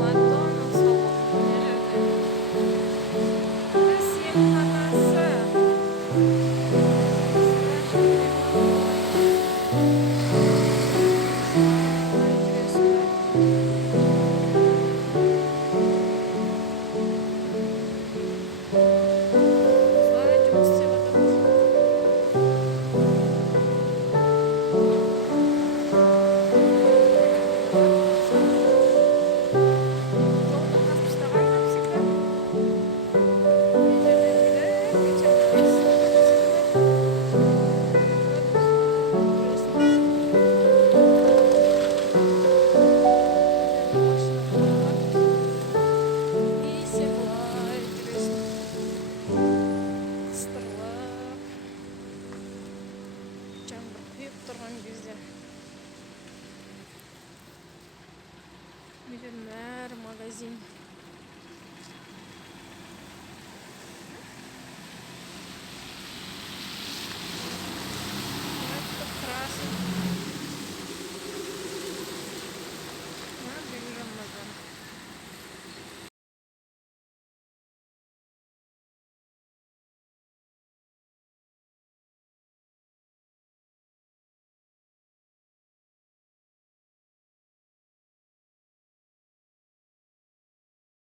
Madonna salonu nerede? Burası yemekhanesi. Şurada yemek. Vay resmen. Sonra жұмыс істеп жатады. Жолды қазып тастаған жоқ секілді. Мына жерден келіп, кетемін секілді. Машина қойылады. И сен былай жүресің. Қыстырылып, жаңбыр құйып тұрған кезде. Бұл жердің бәрі магазин.